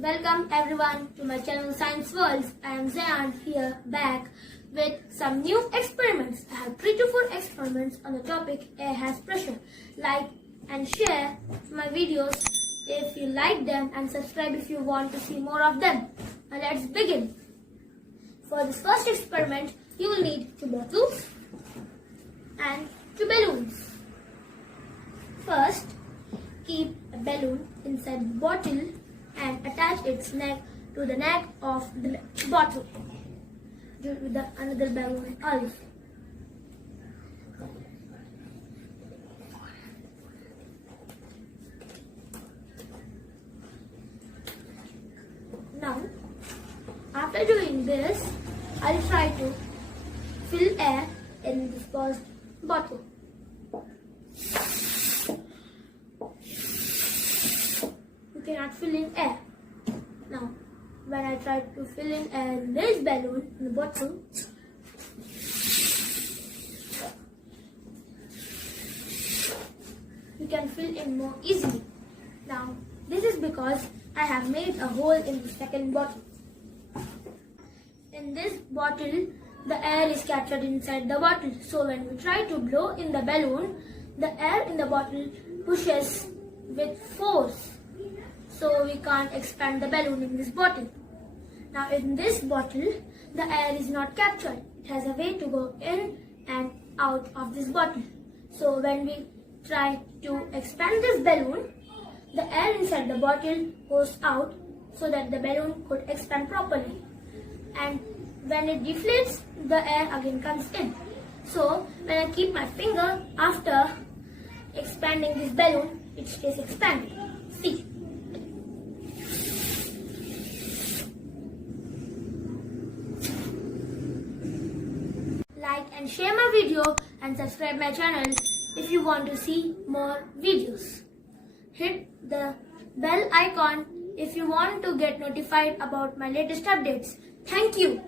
Welcome everyone to my channel Science Worldz. I am Zayan here back with some new experiments. I have 3 to 4 experiments on the topic air has pressure. Like and share my videos if you like them and subscribe if you want to see more of them. Now let's begin. For this first experiment, you will need 2 bottles and 2 balloons. First, keep a balloon inside the bottle and attach its neck to the neck of the bottle with another balloon also. Now, after doing this, I'll try to fill air in this first bottle. You cannot fill in air. Now, when I try to fill in air in this balloon, in the bottle, you can fill in more easily. Now, this is because I have made a hole in the second bottle. In this bottle, the air is captured inside the bottle. So when we try to blow in the balloon, the air in the bottle pushes with force. So we can't expand the balloon in this bottle. Now in this bottle, the air is not captured. It has a way to go in and out of this bottle. So when we try to expand this balloon, the air inside the bottle goes out so that the balloon could expand properly. And when it deflates, the air again comes in. So when I keep my finger after expanding this balloon, it stays expanded. See. Like and share my video and subscribe my channel if you want to see more videos. Hit the bell icon if you want to get notified about my latest updates. Thank you.